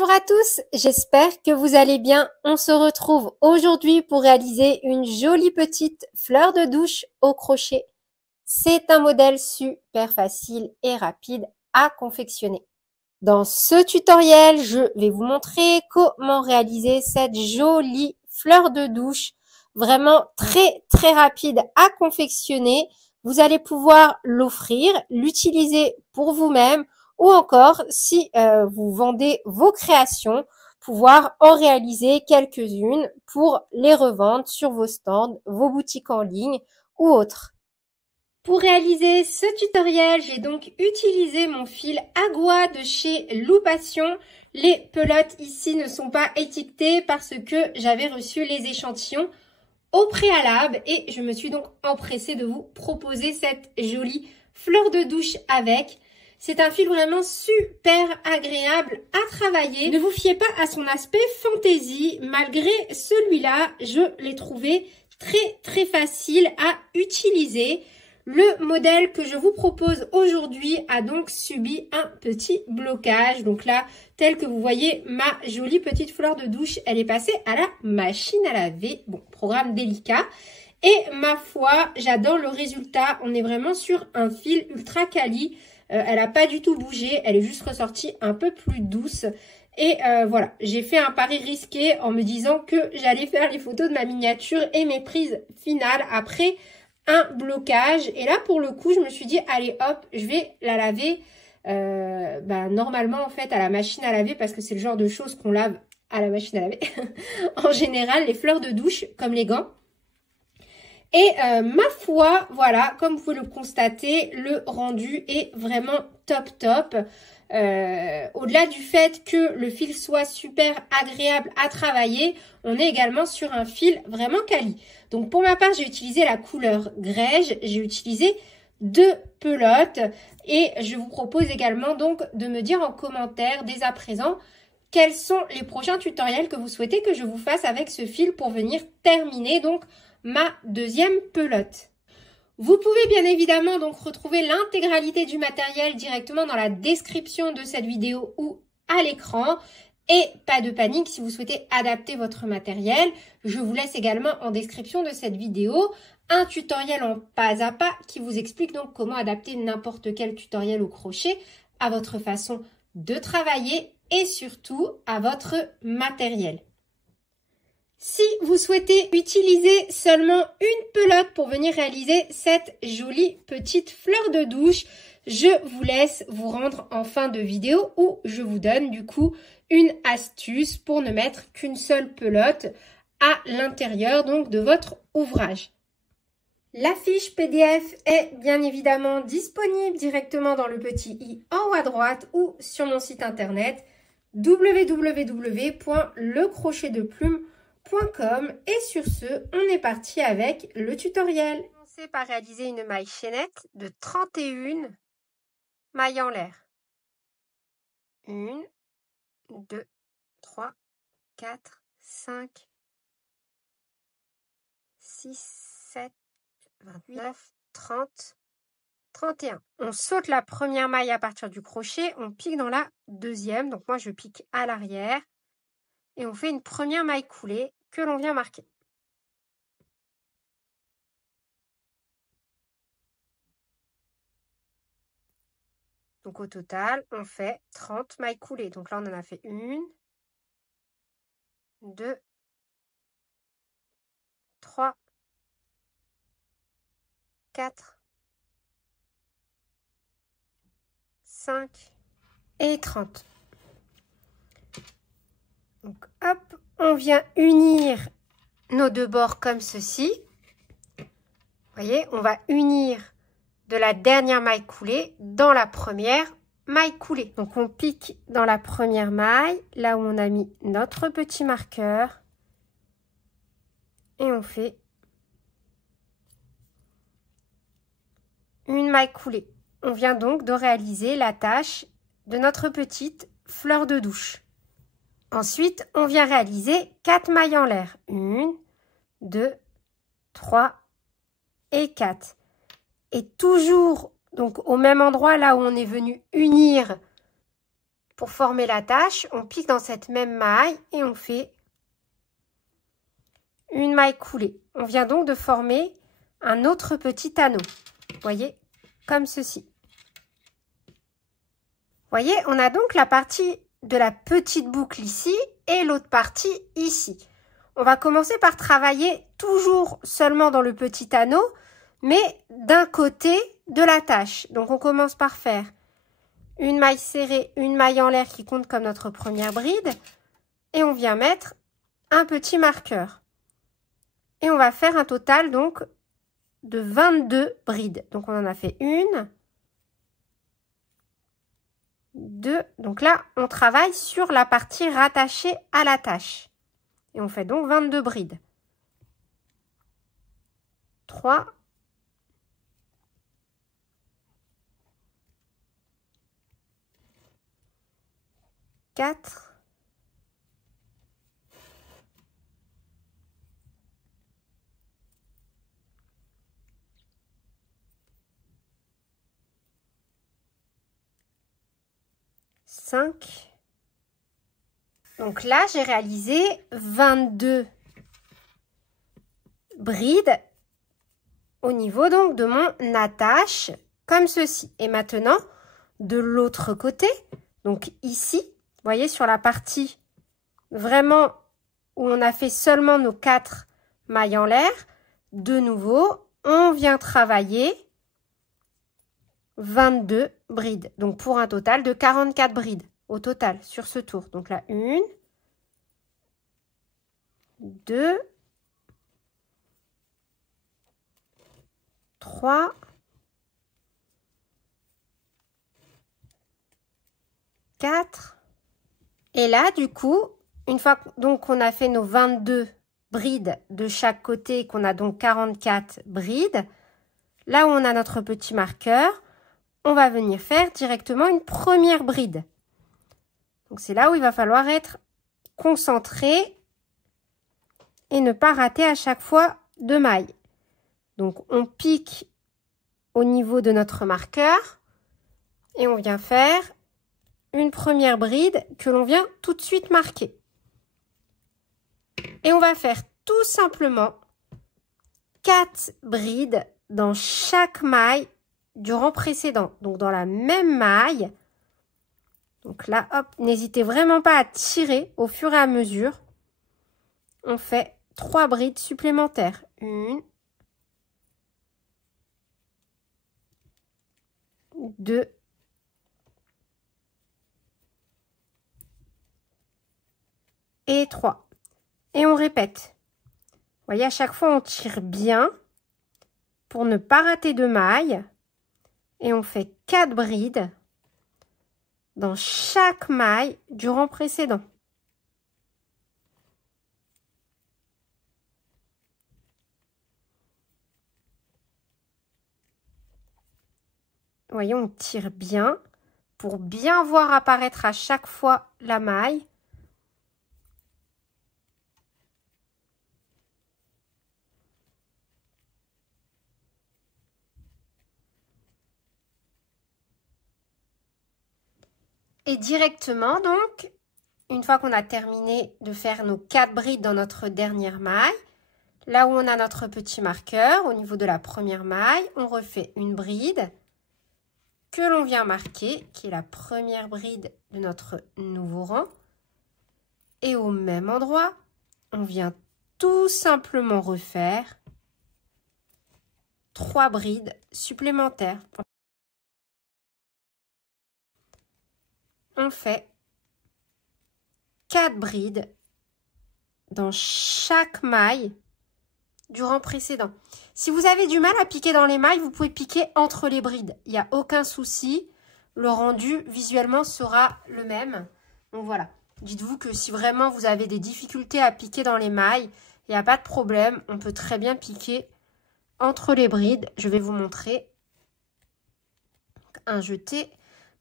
Bonjour à tous, j'espère que vous allez bien. On se retrouve aujourd'hui pour réaliser une jolie petite fleur de douche au crochet. C'est un modèle super facile et rapide à confectionner. Dans ce tutoriel, je vais vous montrer comment réaliser cette jolie fleur de douche. Vraiment très rapide à confectionner. Vous allez pouvoir l'offrir, l'utiliser pour vous-même ou encore, si vous vendez vos créations, pouvoir en réaliser quelques-unes pour les revendre sur vos stands, vos boutiques en ligne ou autres. Pour réaliser ce tutoriel, j'ai donc utilisé mon fil Agua de chez Loupation. Les pelotes ici ne sont pas étiquetées parce que j'avais reçu les échantillons au préalable et je me suis donc empressée de vous proposer cette jolie fleur de douche avec. C'est un fil vraiment super agréable à travailler. Ne vous fiez pas à son aspect fantaisie. Malgré celui-là, je l'ai trouvé très facile à utiliser. Le modèle que je vous propose aujourd'hui a donc subi un petit blocage. Donc là, tel que vous voyez, ma jolie petite fleur de douche, elle est passée à la machine à laver. Bon, programme délicat. Et ma foi, j'adore le résultat. On est vraiment sur un fil ultra quali. Elle n'a pas du tout bougé. Elle est juste ressortie un peu plus douce. Et voilà, j'ai fait un pari risqué en me disant que j'allais faire les photos de ma miniature et mes prises finales après un blocage. Et là, pour le coup, je me suis dit, allez hop, je vais la laver normalement, en fait, à la machine à laver parce que c'est le genre de choses qu'on lave à la machine à laver. En général, les fleurs de douche, comme les gants. Et ma foi, voilà, comme vous pouvez le constater, le rendu est vraiment top. Au-delà du fait que le fil soit super agréable à travailler, on est également sur un fil vraiment quali. Donc pour ma part, j'ai utilisé la couleur grège, j'ai utilisé 2 pelotes et je vous propose également donc de me dire en commentaire dès à présent quels sont les prochains tutoriels que vous souhaitez que je vous fasse avec ce fil pour venir terminer donc ma deuxième pelote. Vous pouvez bien évidemment donc retrouver l'intégralité du matériel directement dans la description de cette vidéo ou à l'écran. Et pas de panique si vous souhaitez adapter votre matériel. Je vous laisse également en description de cette vidéo un tutoriel en pas à pas qui vous explique donc comment adapter n'importe quel tutoriel au crochet à votre façon de travailler et surtout à votre matériel. Si vous souhaitez utiliser seulement une pelote pour venir réaliser cette jolie petite fleur de douche, je vous laisse vous rendre en fin de vidéo où je vous donne du coup une astuce pour ne mettre qu'une seule pelote à l'intérieur donc de votre ouvrage. La fiche PDF est bien évidemment disponible directement dans le petit i en haut à droite ou sur mon site internet www.lecrochetdeplume.com. Et sur ce, on est parti avec le tutoriel. Je vais commencer par réaliser une maille chaînette de 31 mailles en l'air. 1, 2, 3, 4, 5, 6, 7, 29, 30, 31. On saute la première maille à partir du crochet, on pique dans la deuxième. Donc moi, je pique à l'arrière. Et on fait une première maille coulée que l'on vient marquer. Donc au total, on fait 30 mailles coulées. Donc là, on en a fait 1, 2, 3, 4, 5 et 30. Donc hop, on vient unir nos deux bords comme ceci. Vous voyez, on va unir de la dernière maille coulée dans la première maille coulée. Donc on pique dans la première maille, là où on a mis notre petit marqueur. Et on fait une maille coulée. On vient donc de réaliser la tâche de notre petite fleur de douche. Ensuite, on vient réaliser 4 mailles en l'air. 1, 2, 3 et 4. Et toujours donc au même endroit, là où on est venu unir Pour former l'attache, on pique dans cette même maille et on fait une maille coulée. On vient donc de former un autre petit anneau. Vous voyez, comme ceci. Vous voyez, on a donc la partie de la petite boucle ici et l'autre partie ici. On va commencer par travailler toujours seulement dans le petit anneau, mais d'un côté de l'attache. Donc on commence par faire une maille serrée, une maille en l'air qui compte comme notre première bride, et on vient mettre un petit marqueur. Et on va faire un total donc de 22 brides. Donc on en a fait une, deux. Donc là, on travaille sur la partie rattachée à l'attache. Et on fait donc 22 brides. 3, 4, 5. Donc là, j'ai réalisé 22 brides au niveau donc de mon attache, comme ceci. Et maintenant, de l'autre côté, donc ici, vous voyez sur la partie vraiment où on a fait seulement nos 4 mailles en l'air, de nouveau, on vient travailler 22 brides. Donc pour un total de 44 brides au total sur ce tour. Donc là, 1, 2, 3, 4. Et là, du coup, une fois donc qu'on a fait nos 22 brides de chaque côté, qu'on a donc 44 brides, là où on a notre petit marqueur, on va venir faire directement une première bride. Donc c'est là où il va falloir être concentré et ne pas rater à chaque fois 2 mailles. Donc on pique au niveau de notre marqueur et on vient faire une première bride que l'on vient tout de suite marquer. Et on va faire tout simplement 4 brides dans chaque maille du rang précédent. Donc dans la même maille. Donc là, hop, n'hésitez vraiment pas à tirer au fur et à mesure. On fait 3 brides supplémentaires. 1, 2, et 3. Et on répète. Vous voyez, à chaque fois, on tire bien pour ne pas rater de mailles. Et on fait 4 brides dans chaque maille du rang précédent. Vous voyez, on tire bien pour bien voir apparaître à chaque fois la maille. Et directement, donc, une fois qu'on a terminé de faire nos 4 brides dans notre dernière maille, là où on a notre petit marqueur, au niveau de la première maille, on refait une bride que l'on vient marquer, qui est la première bride de notre nouveau rang. Et au même endroit, on vient tout simplement refaire 3 brides supplémentaires. On fait 4 brides dans chaque maille du rang précédent. Si vous avez du mal à piquer dans les mailles, vous pouvez piquer entre les brides. Il n'y a aucun souci. Le rendu visuellement sera le même. Donc voilà. Dites-vous que si vraiment vous avez des difficultés à piquer dans les mailles, il n'y a pas de problème. On peut très bien piquer entre les brides. Je vais vous montrer. Un jeté.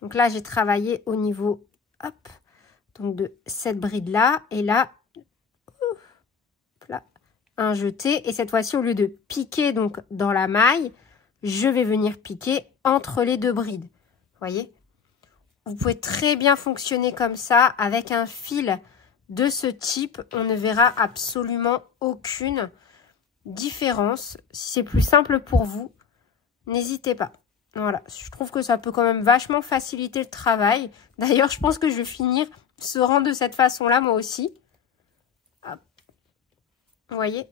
Donc là, j'ai travaillé au niveau hop, donc de cette bride-là. Et là, là, un jeté. Et cette fois-ci, au lieu de piquer donc dans la maille, je vais venir piquer entre les 2 brides. Vous voyez? vous pouvez très bien fonctionner comme ça avec un fil de ce type. On ne verra absolument aucune différence. Si c'est plus simple pour vous, n'hésitez pas. Voilà, je trouve que ça peut quand même vachement faciliter le travail. D'ailleurs, je pense que je vais finir ce rang de cette façon-là, moi aussi. Hop. Vous voyez?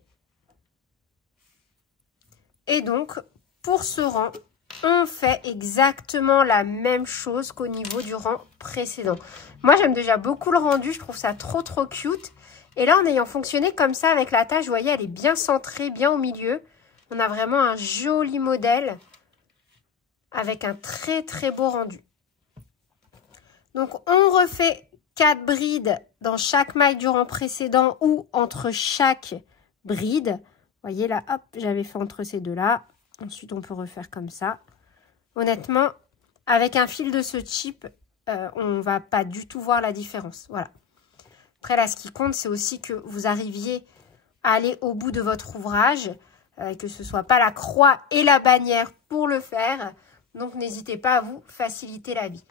Et donc, pour ce rang, on fait exactement la même chose qu'au niveau du rang précédent. Moi, j'aime déjà beaucoup le rendu. Je trouve ça trop, trop cute. Et là, en ayant fonctionné comme ça avec la tache, vous voyez, elle est bien centrée, bien au milieu. On a vraiment un joli modèle avec un très, très beau rendu. Donc, on refait 4 brides dans chaque maille du rang précédent ou entre chaque bride. Vous voyez là, hop, j'avais fait entre ces deux-là. Ensuite, on peut refaire comme ça. Honnêtement, avec un fil de ce type, on ne va pas du tout voir la différence. Voilà. Après, là, ce qui compte, c'est aussi que vous arriviez à aller au bout de votre ouvrage, que ce ne soit pas la croix et la bannière pour le faire. Donc, n'hésitez pas à vous faciliter la vie.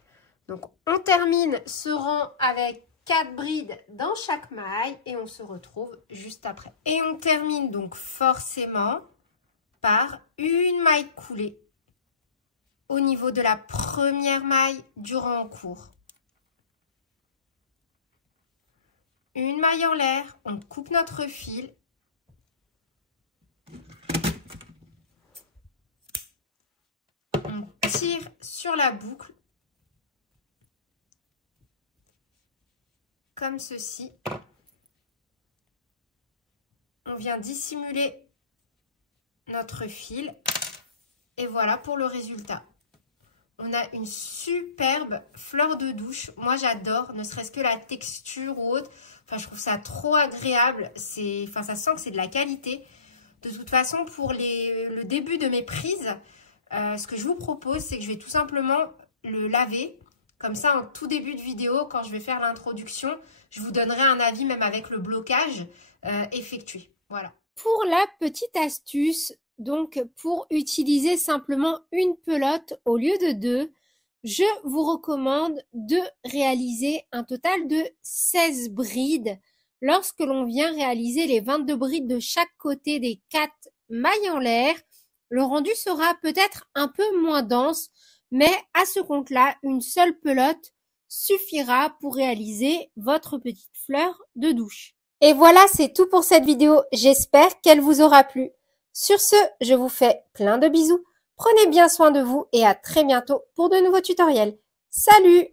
Donc, on termine ce rang avec 4 brides dans chaque maille et on se retrouve juste après. Et on termine donc forcément par une maille coulée au niveau de la première maille du rang en cours. Une maille en l'air, on coupe notre fil. On tire sur la boucle. Comme ceci. On vient dissimuler notre fil. Et voilà pour le résultat. On a une superbe fleur de douche. Moi, j'adore, ne serait-ce que la texture ou autre. Enfin, je trouve ça trop agréable. Enfin, ça sent que c'est de la qualité. De toute façon, pour le début de mes prises, ce que je vous propose, c'est que je vais tout simplement le laver. Comme ça, en tout début de vidéo, quand je vais faire l'introduction, je vous donnerai un avis, même avec le blocage effectué. Voilà. Pour la petite astuce, donc pour utiliser simplement une pelote au lieu de 2, je vous recommande de réaliser un total de 16 brides lorsque l'on vient réaliser les 22 brides de chaque côté des 4 mailles en l'air. Le rendu sera peut-être un peu moins dense, mais à ce compte-là, une seule pelote suffira pour réaliser votre petite fleur de douche. Et voilà, c'est tout pour cette vidéo. J'espère qu'elle vous aura plu. Sur ce, je vous fais plein de bisous. Prenez bien soin de vous et à très bientôt pour de nouveaux tutoriels. Salut!